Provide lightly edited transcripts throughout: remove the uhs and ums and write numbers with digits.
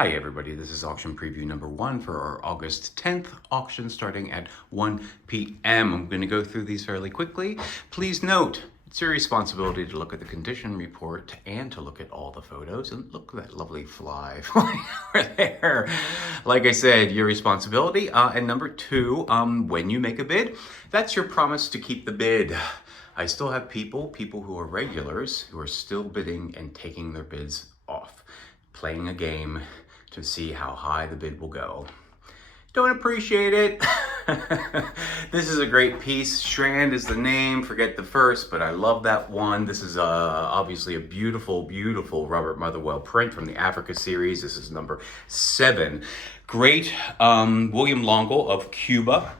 Hi everybody, this is auction preview number 1 for our August 10th auction starting at 1 p.m. I'm going to go through these fairly quickly. Please note, it's your responsibility to look at the condition report and to look at all the photos. And look at that lovely fly flying over there. Like I said, your responsibility. And number 2, when you make a bid, that's your promise to keep the bid. I still have people who are regulars, who are still bidding and taking their bids off, playing a game to see how high the bid will go. Don't appreciate it. This is a great piece. Strand is the name, forget the first, but I love that one. This is obviously a beautiful, beautiful Robert Motherwell print from the Africa series. This is number 7. Great William Longle of Cuba.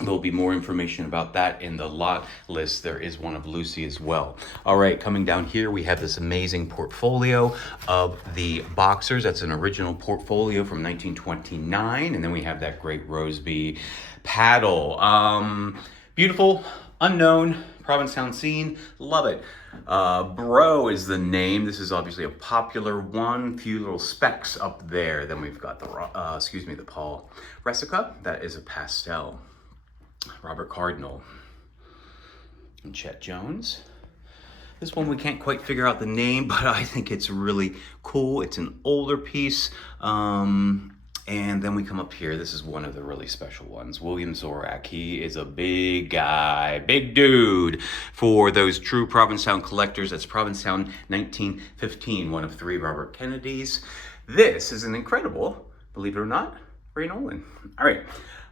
There'll be more information about that in the lot list. There is one of Lucy as well. All right, coming down here, we have this amazing portfolio of the Boxers. That's an original portfolio from 1929. And then we have that great Roseby paddle. Beautiful, unknown, Provincetown scene. Love it. Bro is the name. This is obviously a popular one. Few little specks up there. Then we've got the Paul Resica. That is a pastel. Robert Cardinal and Chet Jones. This one we can't quite figure out the name, but I think it's really cool. It's an older piece. And then we come up here. This is one of the really special ones. William Zorak. He is a big guy, big dude. For those true Provincetown collectors, that's Provincetown 1915, one of 3 Robert Kennedys. This is an incredible, believe it or not, Ray Nolan. All right.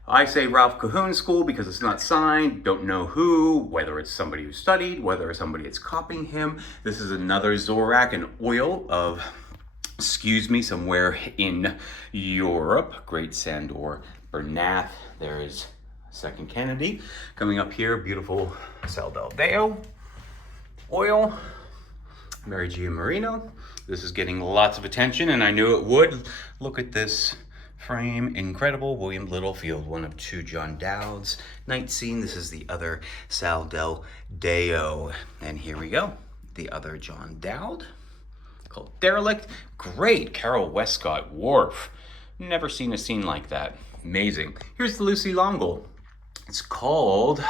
I say Ralph Cahoon School because it's not signed, don't know who, whether it's somebody who studied, whether it's somebody that's copying him. This is another Zorak, an oil of, somewhere in Europe. Great Sandor Bernath. There is second Kennedy. Coming up here, beautiful Sal del Deo oil. Mary Gia Marino. This is getting lots of attention, and I knew it would. Look at this frame, incredible. William Littlefield, one of 2 John Dowds. Night Scene, this is the other Sal del Deo. And here we go, the other John Dowd, called Derelict. Great, Carol Westcott, Wharf. Never seen a scene like that. Amazing. Here's the Lucy Longle. It's called,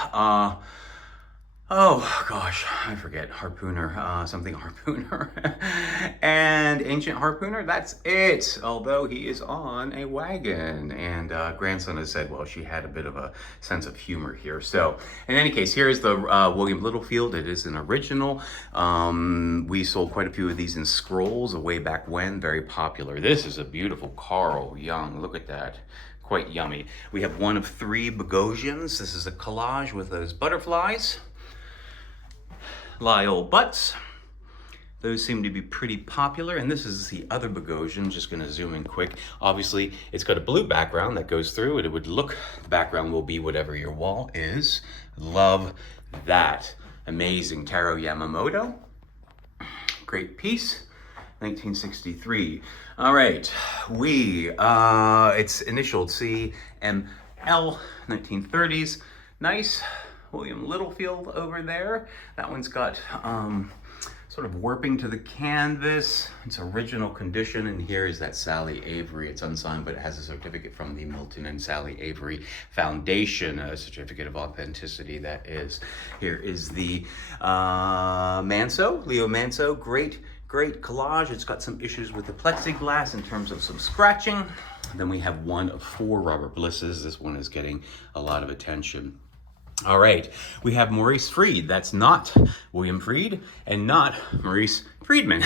oh gosh, I forget, Harpooner, something Harpooner. And Ancient Harpooner, that's it. Although he is on a wagon. And grandson has said, well, she had a bit of a sense of humor here. So in any case, here's the William Littlefield. It is an original. We sold quite a few of these in scrolls way back when, very popular. This is a beautiful Carl Young, look at that. Quite yummy. We have one of 3 Bogosians. This is a collage with those butterflies. Lyle Butts. Those seem to be pretty popular. And this is the other Bogosian. Just going to zoom in quick. Obviously, it's got a blue background that goes through. It would look, the background will be whatever your wall is. Love that. Amazing. Taro Yamamoto. Great piece. 1963. All right. It's initialed CML, 1930s. Nice. William Littlefield over there. That one's got sort of warping to the canvas. It's original condition, and here is that Sally Avery. It's unsigned, but it has a certificate from the Milton and Sally Avery Foundation, a certificate of authenticity, that is. Here is the Manso, Leo Manso. Great collage. It's got some issues with the plexiglass in terms of some scratching. Then we have one of 4 Robert Blisses. This one is getting a lot of attention. All right, we have Maurice Freed. That's not William Freed and not Maurice Friedman.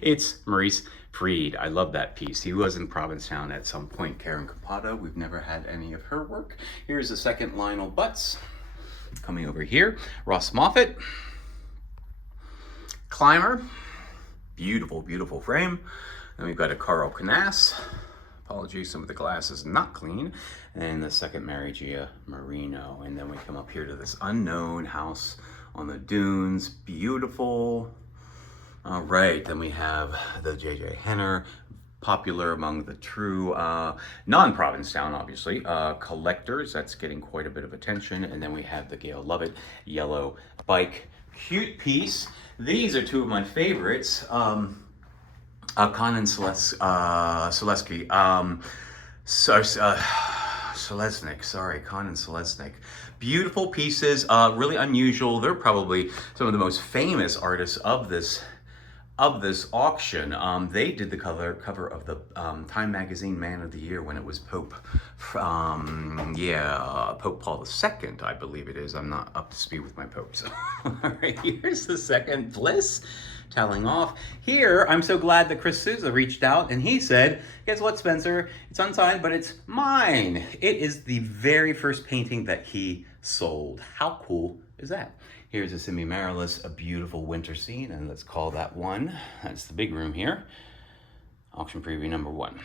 It's Maurice Freed. I love that piece. He was in Provincetown at some point. Karen Capato. We've never had any of her work. Here's the second Lionel Butts. Coming over here, Ross Moffat. Clymer. Beautiful, beautiful frame. Then we've got a Carl Canas. Apologies, some of the glass is not clean. And the second Mary Gia Marino. And then we come up here to this unknown house on the dunes. Beautiful. All right, then we have the J.J. Henner, popular among the true non-Provincetown, obviously, collectors. That's getting quite a bit of attention. And then we have the Gail Lovett Yellow Bike. Cute piece. These are 2 of my favorites. Conan Selesky. Selesnik, sorry, Conan Selesnik. Beautiful pieces, really unusual. They're probably some of the most famous artists of this auction. They did the cover of the Time Magazine Man of the Year when it was Pope Paul II, I believe it is. I'm not up to speed with my popes. All right, here's the second Bliss telling off. Here, I'm so glad that Chris Souza reached out and he said, guess what, Spencer? It's unsigned, but it's mine. It is the very first painting that he sold. How cool is that? Here's a Semiramis, a beautiful winter scene, and let's call that one. That's the big room here. Auction preview number 1.